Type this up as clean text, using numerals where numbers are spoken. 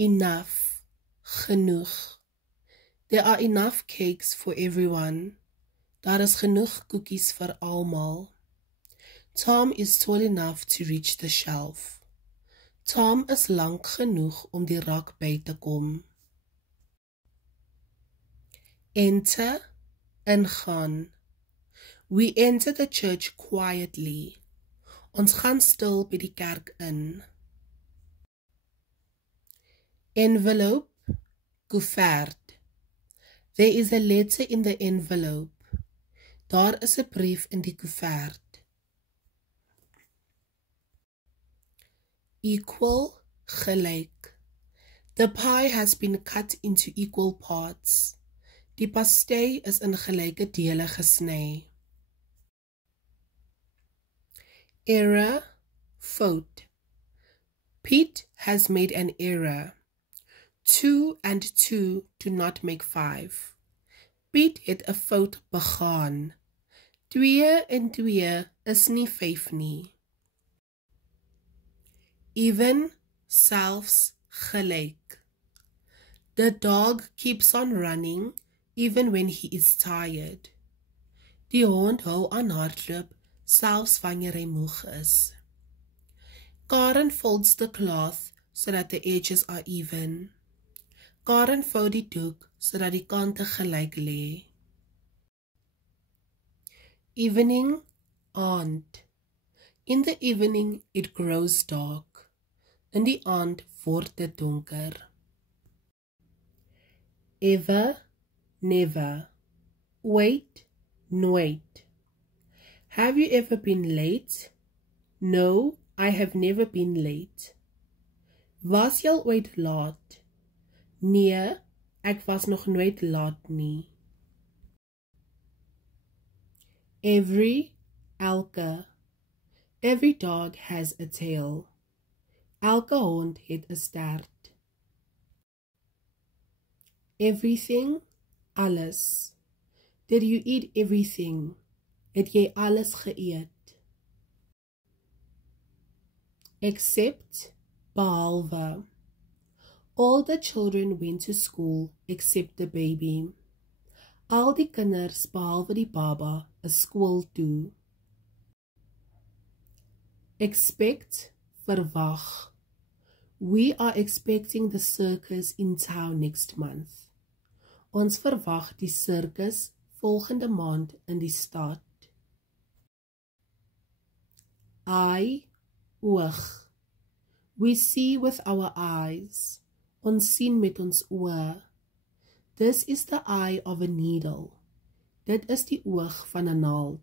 Enough, genoeg. There are enough cakes for everyone. Daar is genoeg koekies vir almal. Tom is tall enough to reach the shelf. Tom is lank genoeg om die rak by te kom. Enter, ingaan. We enter the church quietly. Ons gaan stil by die kerk in. Envelope, koevert. There is a letter in the envelope. Daar is 'n brief in die koevert. Equal, gelyk. The pie has been cut into equal parts. Die pastei is in gelyke dele gesny. Error, fout. Pete has made an error. 2 and 2 do not make 5. Piet het 'n fout begaan. 2 en 2 is nie 5 nie. Even, selfs, gelyk. The dog keeps on running even when he is tired. Die hond hou aan hardloop selfs wanneer hy moeg is. Karen folds the cloth so that the edges are even. Karen vou die doek sodat die kante gelyk lê. Evening, aand. In the evening it grows dark. In die aand word dit donker. Ever, never. Wait, nooit. Have you ever been late? No, I have never been late. Was jy al ooit laat? Nee, ek was nog nooit laat nie. Every, elke. Every dog has a tail. Elke hond het 'n stert. Everything, alles. Did you eat everything? Het jy alles geëet? Except, behalwe. All the children went to school except the baby. Al die kinders behalwe die baba is skool toe. Expect, verwag. We are expecting the circus in town next month. Ons verwag die sirkus volgende maand in die stad. Eye, oog. We see with our eyes. Ons sien met ons oë. This is the eye of a needle. Dit is die oog van 'n naald.